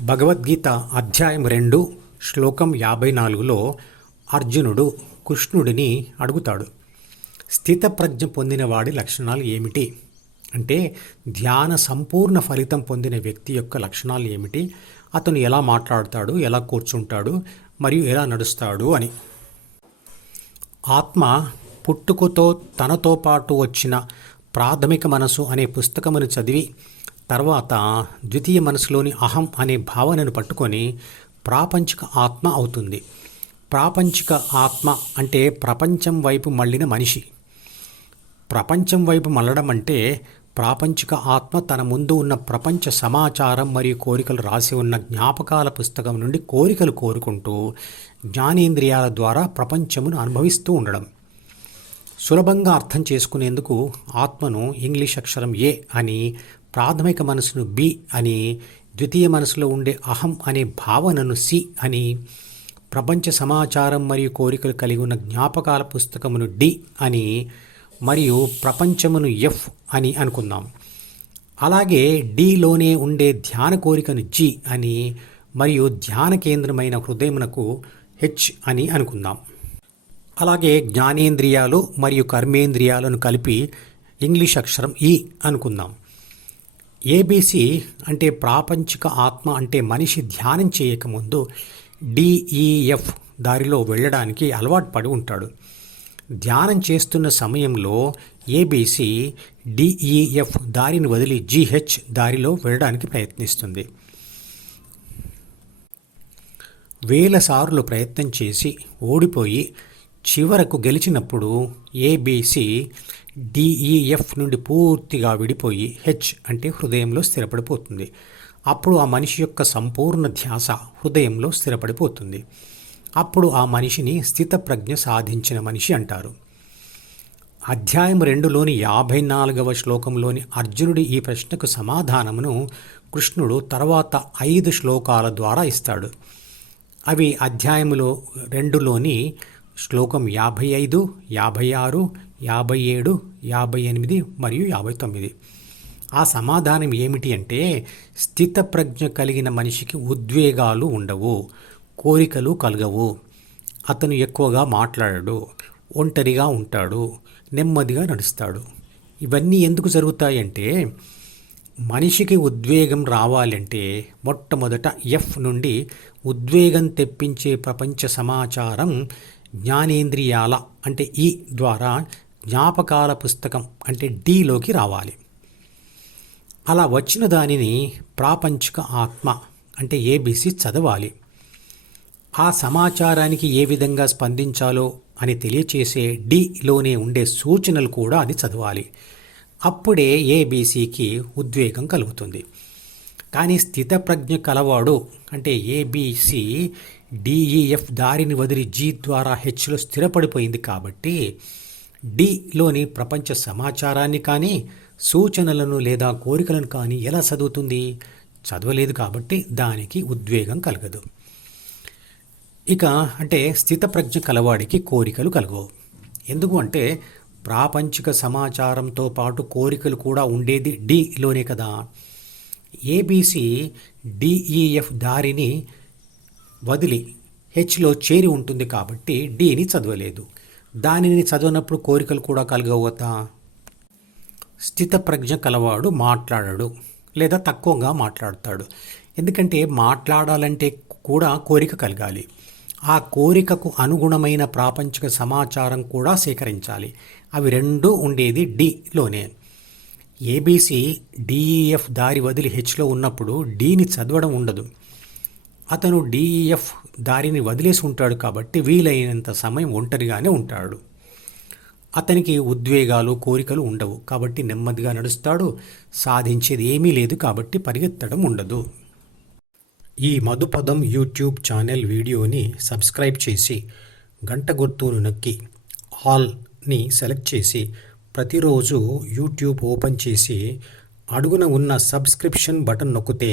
భగవద్గీత అధ్యాయం రెండు శ్లోకం యాభై నాలుగులో అర్జునుడు కృష్ణుడిని అడుగుతాడు. స్థితప్రజ్ఞ పొందిన వాడి లక్షణాలు ఏమిటి? అంటే ధ్యాన సంపూర్ణ ఫలితం పొందిన వ్యక్తి యొక్క లక్షణాలు ఏమిటి? అతను ఎలా మాట్లాడతాడు? ఎలా కూర్చుంటాడు? మరియు ఎలా నడుస్తాడు అని. ఆత్మ పుట్టుకతో తనతో పాటు వచ్చిన ప్రాథమిక మనసు అనే పుస్తకమును చదివి తర్వాత ద్వితీయ మనసులోని అహం అనే భావనను పట్టుకొని ప్రాపంచిక ఆత్మ అవుతుంది. ప్రాపంచిక ఆత్మ అంటే ప్రపంచం వైపు మళ్ళిన మనిషి. ప్రపంచం వైపు మళ్ళడం అంటే ప్రాపంచిక ఆత్మ తన ముందు ఉన్న ప్రపంచ సమాచారం మరియు కోరికలు రాసి ఉన్న జ్ఞాపకాల పుస్తకం నుండి కోరికలు కోరుకుంటూ జ్ఞానేంద్రియాల ద్వారా ప్రపంచమును అనుభవిస్తూ ఉండడం. సులభంగా అర్థం చేసుకునేందుకు ఆత్మను ఇంగ్లీష్ అక్షరం ఏ అని ప్రాథమిక మనసును బి అని ద్వితీయ మనసులో ఉండే అహం అనే భావనను సి అని ప్రపంచ సమాచారం మరియు కోరికలు కలిగి ఉన్న జ్ఞాపకాల పుస్తకమును డి అని మరియు ప్రపంచమును ఎఫ్ అని అనుకుందాం. అలాగే డిలోనే ఉండే ధ్యాన కోరికను జి అని మరియు ధ్యాన కేంద్రమైన హృదయమునకు హెచ్ అని అనుకుందాం. అలాగే జ్ఞానేంద్రియాలు మరియు కర్మేంద్రియాలను కలిపి ఇంగ్లీష్ అక్షరం ఈ అనుకుందాం. ఏబీసీ అంటే ప్రాపంచిక ఆత్మ అంటే మనిషి ధ్యానం చేయకముందు డిఈఎఫ్ దారిలో వెళ్ళడానికి అలవాటు పడి ఉంటాడు. ధ్యానం చేస్తున్న సమయంలో ఏబీసీ డిఈఎఫ్ దారిని వదిలి జిహెచ్ దారిలో వెళ్ళడానికి ప్రయత్నిస్తుంది. వేల సార్లు ప్రయత్నం చేసి ఓడిపోయి చివరకు గెలిచినప్పుడు ఏబీసీ డిఈఎఫ్ నుండి పూర్తిగా విడిపోయి హెచ్ అంటే హృదయంలో స్థిరపడిపోతుంది. అప్పుడు ఆ మనిషి యొక్క సంపూర్ణ ధ్యాస హృదయంలో స్థిరపడిపోతుంది. అప్పుడు ఆ మనిషిని స్థితప్రజ్ఞ సాధించిన మనిషి అంటారు. అధ్యాయం రెండులోని యాభై నాలుగవ శ్లోకంలోని అర్జునుడి ఈ ప్రశ్నకు సమాధానమును కృష్ణుడు తర్వాత ఐదు శ్లోకాల ద్వారా ఇస్తాడు. అవి అధ్యాయములో రెండులోని శ్లోకం యాభై ఐదు యాభై ఆరు యాభై ఏడు యాభై ఎనిమిది మరియు యాభై తొమ్మిది ఆ సమాధానం ఏమిటి అంటే స్థితప్రజ్ఞ కలిగిన మనిషికి ఉద్వేగాలు ఉండవు కోరికలు కలగవు. అతను ఎక్కువగా మాట్లాడడు ఒంటరిగా ఉంటాడు నెమ్మదిగా నడుస్తాడు. ఇవన్నీ ఎందుకు జరుగుతాయంటే మనిషికి ఉద్వేగం రావాలంటే మొట్టమొదట ఎఫ్ నుండి ఉద్వేగం తెప్పించే ప్రపంచ సమాచారం జ్ఞానేంద్రియాల అంటే ఈ ద్వారా జ్ఞాపకాల పుస్తకం అంటే డిలోకి రావాలి. అలా వచ్చిన దానిని ప్రాపంచిక ఆత్మ అంటే ఏబీసీ చదవాలి. ఆ సమాచారానికి ఏ విధంగా స్పందించాలో అని తెలియచేసే డిలోనే ఉండే సూచనలు కూడా అది చదవాలి. అప్పుడే ఏబీసీకి ఉద్వేగం కలుగుతుంది. కానీ స్థితప్రజ్ఞ కలవాడు అంటే ఏబీసీ డిఈఎఫ్ దారిని వదిలి జీ ద్వారా హెచ్లో స్థిరపడిపోయింది కాబట్టి డిలోని ప్రపంచ సమాచారాన్ని కానీ సూచనలను లేదా కోరికలను కానీ ఎలా చదువుతుంది? చదవలేదు కాబట్టి దానికి ఉద్వేగం కలగదు. ఇక అంటే స్థితప్రజ్ఞ కలవాడికి కోరికలు కలగవు. ఎందుకు అంటే ప్రాపంచిక సమాచారంతో పాటు కోరికలు కూడా ఉండేది డిలోనే కదా. ఏబీసీ డిఈఎఫ్ దారిని వదిలి హెచ్లో చేరి ఉంటుంది కాబట్టి డిని చదవలేదు. దానిని చదవనప్పుడు కోరికలు కూడా కలగవతా స్థితప్రజ్ఞ కలవాడు మాట్లాడడు లేదా తక్కువగా మాట్లాడతాడు. ఎందుకంటే మాట్లాడాలంటే కూడా కోరిక కలగాలి. ఆ కోరికకు అనుగుణమైన ప్రాపంచిక సమాచారం కూడా సేకరించాలి. అవి రెండూ ఉండేది డిలోనే ఏబీసీ డిఈఎఫ్ దారి వదిలి హెచ్లో ఉన్నప్పుడు డీని చదవడం ఉండదు. అతను డిఈఎఫ్ దారిని వదిలేసి ఉంటాడు కాబట్టి వీలైనంత సమయం ఒంటరిగానే ఉంటాడు. అతనికి ఉద్వేగాలు కోరికలు ఉండవు కాబట్టి నెమ్మదిగా నడుస్తాడు. సాధించేది ఏమీ లేదు కాబట్టి పరిగెత్తడం ఉండదు. ఈ మధుపదం యూట్యూబ్ ఛానల్ వీడియోని సబ్స్క్రైబ్ చేసి గంట గుర్తును నొక్కి ఆల్ని సెలెక్ట్ చేసి ప్రతిరోజు యూట్యూబ్ ఓపెన్ చేసి అడుగున ఉన్న సబ్స్క్రిప్షన్ బటన్ నొక్కితే